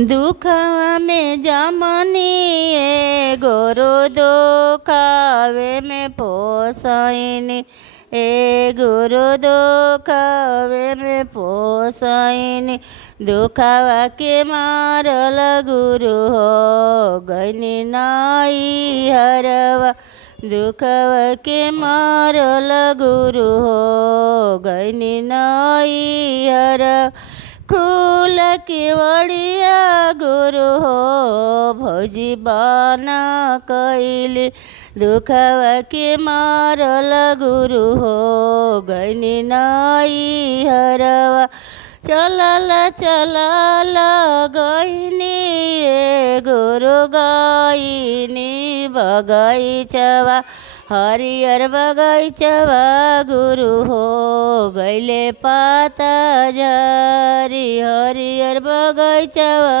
दुखवा में जमनी ए गोरु दुखावे में पोसैनी ए गुरु दुखावे में पोसैनी। दुखवा के मारल गुरु हो गइनी नाई हरवा। दुखवा के मारल गुरु हो गइनी नाई हरवा। खुल के वड़िया गुरु हो भौजी बाना कैली। दुखवा के मारल गुरु हो गइनी नाई हरवा। चलल चलल गइनी ए गुरु गइनी बगैचवा। हरियर बगैचवा गुरु हो गइले पाता झरी। हरियर बगैचवा।